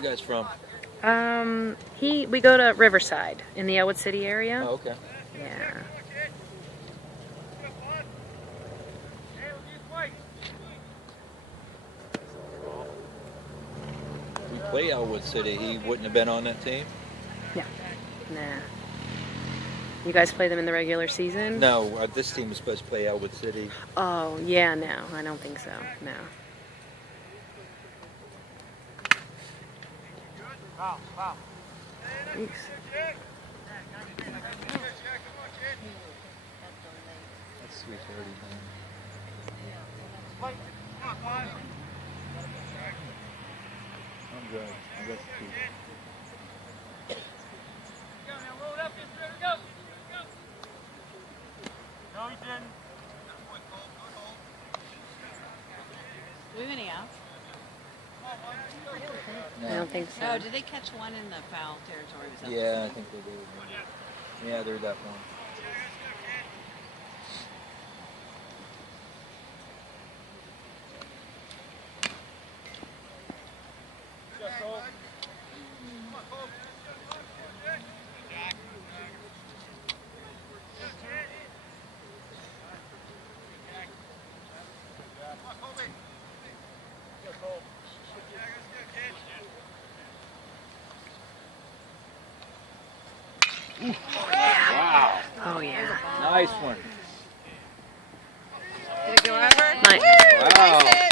you guys from? We go to Riverside in the Elwood City area. Oh, okay. Yeah. We play Elwood City. He wouldn't have been on that team? No. Nah. You guys play them in the regular season? No, this team is supposed to play Elwood City. Oh, yeah, no. I don't think so. No. Jeez. That's 3:30, man. I'm good. I got the key. No, he didn't. Do we have any outs? I don't think so. No, did they catch one in the foul territory? Was that Yeah, I think they did. Yeah, they're that one. Wow. Oh, yeah. Nice one. Did it go over? Nice. Wow.